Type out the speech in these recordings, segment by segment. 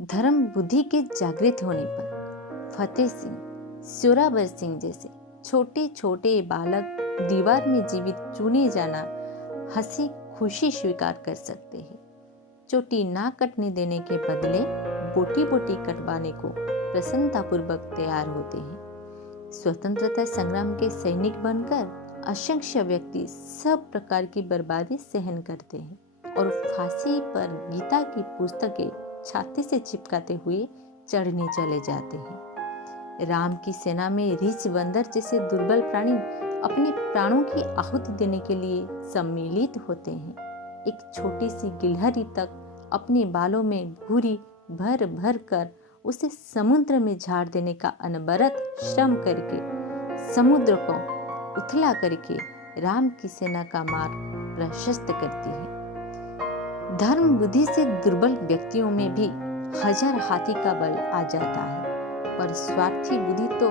धर्म बुद्धि के जागृत होने पर फतेह सिंह, जोरावर सिंह जैसे छोटे छोटे बालक दीवार में जीवित चुने जाना हंसी खुशी स्वीकार कर सकते हैं। चोटी ना कटने देने के बदले बोटी बोटी कटवाने को प्रसन्नतापूर्वक तैयार होते हैं। स्वतंत्रता संग्राम के सैनिक बनकर असंख्य व्यक्ति सब प्रकार की बर्बादी सहन करते हैं और फांसी पर गीता की पुस्तकें छाती से चिपकाते हुए चढ़ने चले जाते हैं। राम की सेना में रीछ बंदर जैसे दुर्बल प्राणी अपने प्राणों की आहुति देने के लिए सम्मिलित होते हैं। एक छोटी सी गिलहरी तक अपने बालों में घुरी भर भर कर उसे समुद्र में झाड़ देने का अनवरत श्रम करके समुद्र को उथला करके राम की सेना का मार्ग प्रशस्त करती है। धर्म बुद्धि से दुर्बल व्यक्तियों में भी हजार हाथी का बल आ जाता है, पर स्वार्थी बुद्धि तो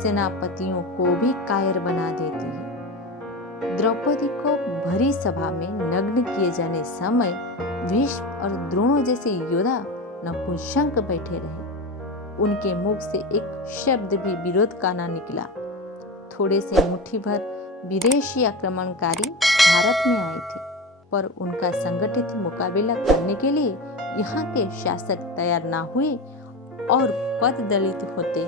सेनापतियों को भी कायर बना देती है। द्रौपदी को भरी सभा में नग्न किए जाने समय भीष्म और द्रोणों जैसे योद्धा नपुंसक बैठे रहे। उनके मुख से एक शब्द भी विरोध का ना निकला। थोड़े से मुट्ठी भर विदेशी आक्रमणकारी भारत में आए थे, पर उनका संगठित मुकाबला करने के लिए यहाँ के शासक तैयार ना हुए और पद दलित होते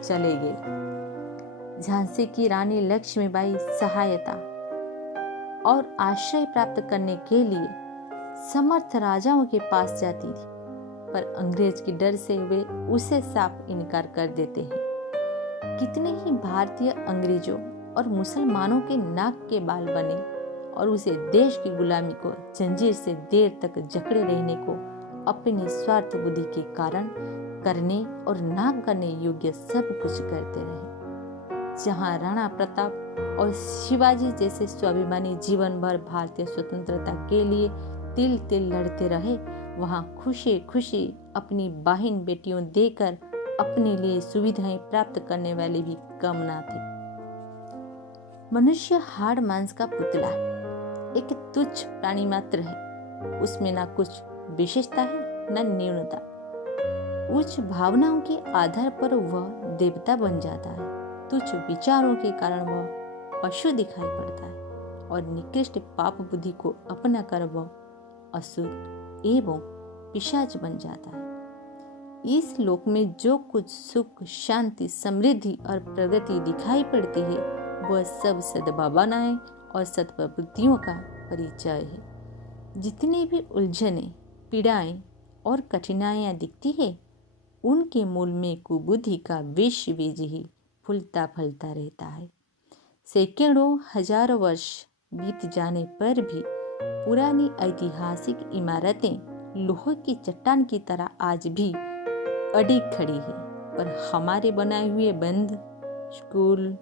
चले गए। झांसी की रानी लक्ष्मीबाई सहायता और आश्रय प्राप्त करने के लिए समर्थ राजाओं के पास जाती थी, पर अंग्रेज के डर से वे उसे साफ इनकार कर देते हैं। कितने ही भारतीय अंग्रेजों और मुसलमानों के नाक के बाल बने और उसे देश की गुलामी को जंजीर से देर तक जकड़े रहने को अपनी स्वार्थ बुद्धि के कारण करने और ना करने योग्य सब कुछ करते रहे। जहां राणा प्रताप और शिवाजी जैसे स्वाभिमानी जीवन भर भारतीय स्वतंत्रता के लिए तिल तिल लड़ते रहे, वहां खुशी खुशी अपनी बहन बेटियों देकर अपने लिए सुविधाएं प्राप्त करने वाले भी कम ना थे। मनुष्य हाड़ मांस का पुतला, एक तुच्छ प्राणी मात्र है। उसमें ना कुछ विशेषता है न न्यूनता। उच्च भावनाओं के आधार पर वह देवता बन जाता है, तुच्छ विचारों के कारण वह पशु दिखाई पड़ता है और निकृष्ट पाप बुद्धि को अपना कर वह असुर एवं पिशाच बन जाता है। इस लोक में जो कुछ सुख, शांति, समृद्धि और प्रगति दिखाई पड़ती है, वह सब सद्भावनाएं और सत्प्रवृत्तियों का परिचय है। जितनी भी उलझने, पीड़ाएं और कठिनाइयां दिखती है, उनके मूल में कुबुद्धि का विष बीज ही फूलता फलता रहता है। सैकड़ों हजारों वर्ष बीत जाने पर भी पुरानी ऐतिहासिक इमारतें लोहे की चट्टान की तरह आज भी अड़ी खड़ी है, पर हमारे बनाए हुए बंद स्कूल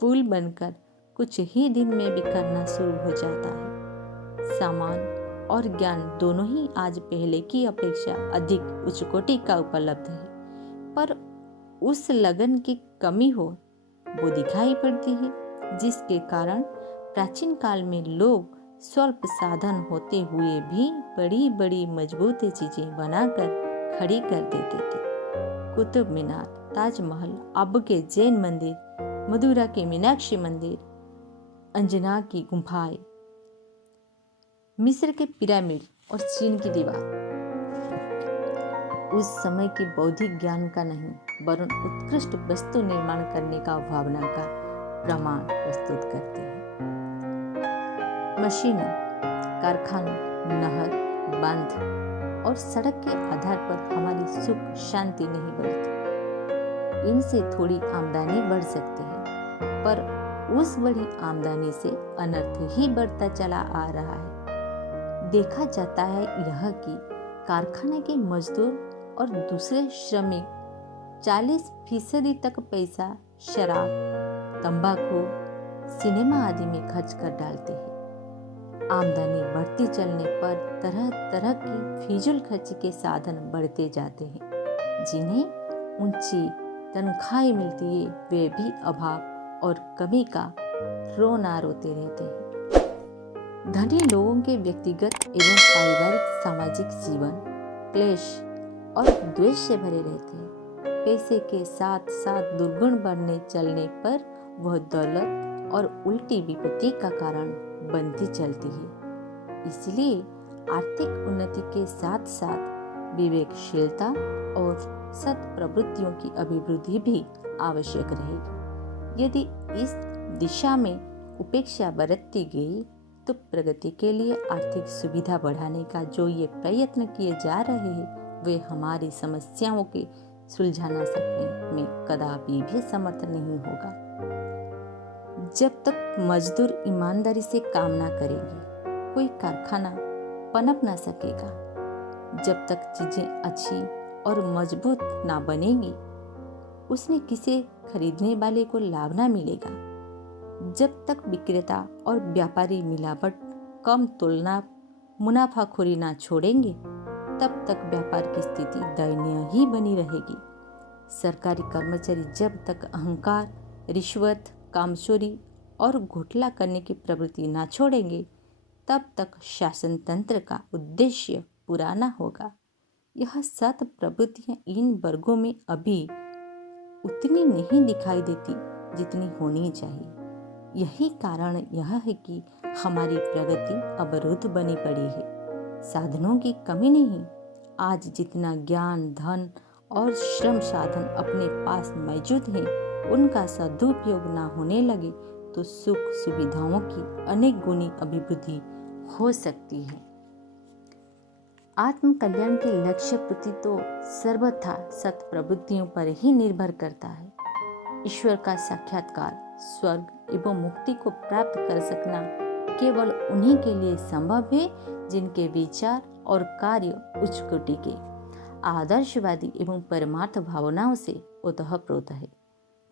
पुल बनकर कुछ ही दिन में बिखरना शुरू हो जाता है। सामान और ज्ञान दोनों ही आज पहले की अपेक्षा अधिक उच्च कोटि का उपलब्ध है, पर उस लगन की कमी हो वो दिखाई पड़ती है, जिसके कारण प्राचीन काल में लोग स्वल्प साधन होते हुए भी बड़ी बड़ी मजबूत चीजें बनाकर खड़ी कर देते थे। कुतुब मीनार, ताजमहल, आबू के जैन मंदिर, मदुरा के मीनाक्षी मंदिर, अंजना की गुम्फाएं, मिस्र के पिरामिड और चीन की दीवार उस समय के बौद्धिक ज्ञान का नहीं, वरन उत्कृष्ट वस्तु निर्माण करने का भावना का प्रमाण प्रस्तुत करते हैं। मशीनों, कारखानों, नहर, बांध और सड़क के आधार पर हमारी सुख शांति नहीं बढ़ती। इनसे थोड़ी आमदनी बढ़ सकती है, पर उस बड़ी आमदनी से अनर्थ ही बढ़ता चला आ रहा है। देखा जाता है यह कि कारखाने के मजदूर और दूसरे श्रमिक 40% तक पैसा शराब, तंबाकू, सिनेमा आदि में खर्च कर डालते हैं। आमदनी बढ़ती चलने पर तरह तरह की फिजूल खर्ची के साधन बढ़ते जाते हैं। जिन्हें ऊंची तनख्वाहें मिलती है, वे भी अभाव और कमी का रोना रोते रहते हैं। धनी लोगों के व्यक्तिगत एवं पारिवारिक सामाजिक जीवन क्लेश, और द्वेष से भरे रहते हैं। पैसे के साथ साथ दुर्गुण बढ़ने चलने पर वह दौलत और उल्टी विपत्ति का कारण बनती चलती है। इसलिए आर्थिक उन्नति के साथ साथ विवेकशीलता और सत प्रवृत्तियों की अभिवृद्धि भी आवश्यक रहेगी। यदि इस दिशा में उपेक्षा बरती गई तो प्रगति के लिए आर्थिक सुविधा बढ़ाने का जो ये प्रयत्न किए जा रहे हैं वे हमारी समस्याओं के सुलझाना सकने में कदापि भी समर्थ नहीं होगा। जब तक मजदूर ईमानदारी से काम ना करेंगे कोई कारखाना पनप ना सकेगा। जब तक चीजें अच्छी और मजबूत ना बनेगी उसमें किसी खरीदने वाले को लाभ ना मिलेगा। जब तक विक्रेता और व्यापारी मिलावट, कम तुलना, मुनाफाखोरी ना छोड़ेंगे तब तक व्यापार की स्थिति दयनीय ही बनी रहेगी। सरकारी कर्मचारी जब तक अहंकार, रिश्वत, कामचोरी और घोटाला करने की प्रवृत्ति ना छोड़ेंगे तब तक शासन तंत्र का उद्देश्य पूरा न होगा। यह सत प्रवृत्तियां इन वर्गों में अभी उतनी नहीं दिखाई देती जितनी होनी चाहिए। यही कारण यह है कि हमारी प्रगति अवरुद्ध बनी पड़ी है। साधनों की कमी नहीं, आज जितना ज्ञान, धन और श्रम साधन अपने पास मौजूद हैं उनका सदुपयोग ना होने लगे तो सुख सुविधाओं की अनेक गुनी अभिवृद्धि हो सकती है। आत्म कल्याण के लक्ष्य प्रति तो सर्वथा सत प्रवृत्तियों पर ही निर्भर करता है। ईश्वर का साक्षात्कार, स्वर्ग एवं मुक्ति को प्राप्त कर सकना केवल उन्हीं के लिए संभव है जिनके विचार और कार्य उच्च कोटि के, आदर्शवादी एवं परमार्थ भावनाओं से ओतप्रोत है।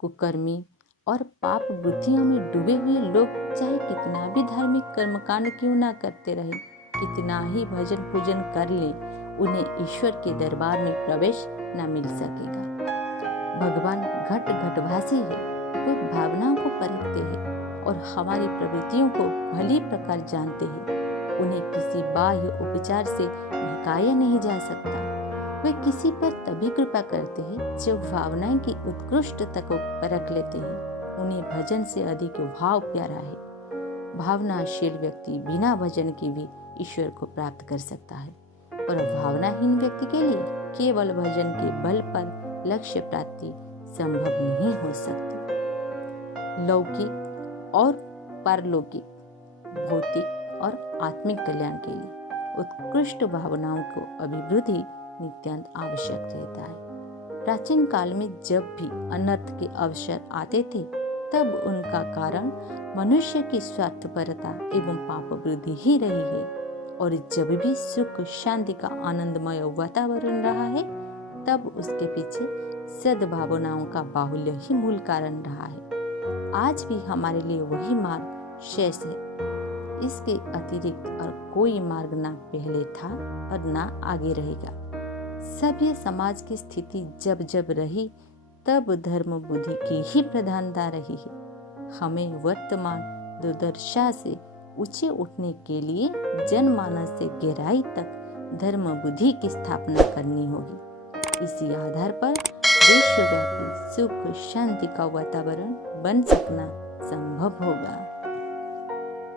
कुकर्मी और पाप बुद्धियों में डूबे हुए लोग चाहे कितना भी धार्मिक कर्मकांड क्यों ना करते रहे, कितना ही भजन पूजन कर ले, उन्हें ईश्वर के दरबार में प्रवेश न मिल सकेगा। भगवान घट घटभासी है, वे भावनाओं को परखते हैं और हमारी प्रवृत्तियों को भली प्रकार जानते हैं। उन्हें किसी बाह्य उपचार से बहकाया नहीं जा सकता। वे किसी पर तभी कृपा करते हैं जब भावनाएं की उत्कृष्टता को परख लेते हैं। उन्हें भजन से अधिक भाव प्यारा है। भावनाशील व्यक्ति बिना भजन के भी ईश्वर को प्राप्त कर सकता है, पर भावनाहीन व्यक्ति के लिए केवल भजन के बल पर लक्ष्य प्राप्ति संभव नहीं हो सकती। लौकिक और पारलौकिक, भौतिक और आत्मिक कल्याण के लिए उत्कृष्ट भावनाओं को अभिवृद्धि नित्यांत आवश्यक रहता है। प्राचीन काल में जब भी अनर्थ के अवसर आते थे तब उनका कारण मनुष्य की स्वार्थपरता एवं पाप वृद्धि ही रही है, और जब भी सुख शांति का आनंदमय वातावरण रहा है तब उसके पीछे सद्भावनाओं का बाहुल्य ही मूल कारण रहा है। आज भी हमारे लिए वही मार्ग शेष है। इसके अतिरिक्त और कोई मार्ग ना पहले था और ना आगे रहेगा। सभ्य समाज की स्थिति जब जब रही तब धर्म बुद्धि की ही प्रधानता रही है। हमें वर्तमान दुर्दशा से ऊंचे उठने के लिए जनमानस से गहराई तक धर्म बुद्धि की स्थापना करनी होगी। इसी आधार पर विश्वव्यापी सुख शांति का वातावरण बन सकना संभव होगा।